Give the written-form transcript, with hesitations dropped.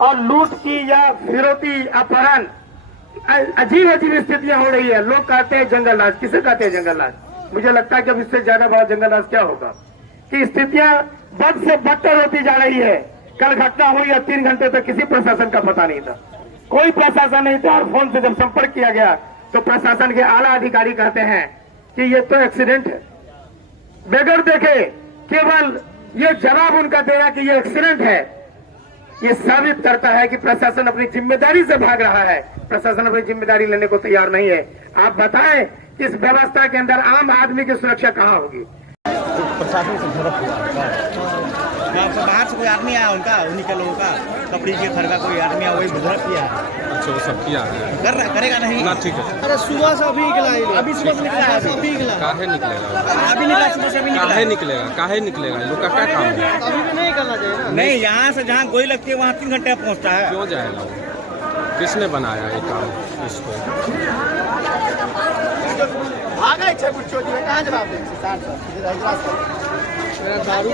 और लूट की या फिरौती अपहरण अजीब अजीब स्थितियां हो रही है। लोग कहते हैं जंगल राज, किसे कहते हैं जंगल राज? मुझे लगता है कि अब इससे ज्यादा बड़ा जंगल राज क्या होगा कि स्थितियां बद से बदतर होती जा रही है। कल घटना हुई है, 3 घंटे तक किसी प्रशासन का पता नहीं था, कोई प्रशासन नहीं था। और फोन से जब संपर्क किया गया तो प्रशासन के आला अधिकारी कहते हैं कि ये तो एक्सीडेंट है। बगैर देखे केवल ये जवाब उनका देना कि ये एक्सीडेंट है, ये साबित करता है कि प्रशासन अपनी जिम्मेदारी से भाग रहा है। प्रशासन अपनी जिम्मेदारी लेने को तैयार नहीं है। आप बताएं कि इस व्यवस्था के अंदर आम आदमी की सुरक्षा कहां होगी? तो प्रशासन से झड़प हुआ बाहर से कोई आदमी आया उनका, उन्हीं के लोगों का कपड़ी के घर का कोई आदमी आया, वही झड़प किया। अच्छा, वो सब किया है, करेगा नहीं ना? ठीक है। अरे सुबह से अभी निकला है, अभी सुबह से निकला है, अभी निकला। काहे निकलेगा? अभी निकला, सुबह से अभी निकला। काहे निकलेगा? काहे निकलेगा? लोग का क्या काम है? अभी भी नहीं करना चाहिए ना। नहीं, यहाँ से जहाँ गोली लगती है वहाँ 3 घंटे में पहुँचता है। क्यों जाएगा वो? किसने बनाया ये काम? इसको भागा कहाँ जवाब दें? दारू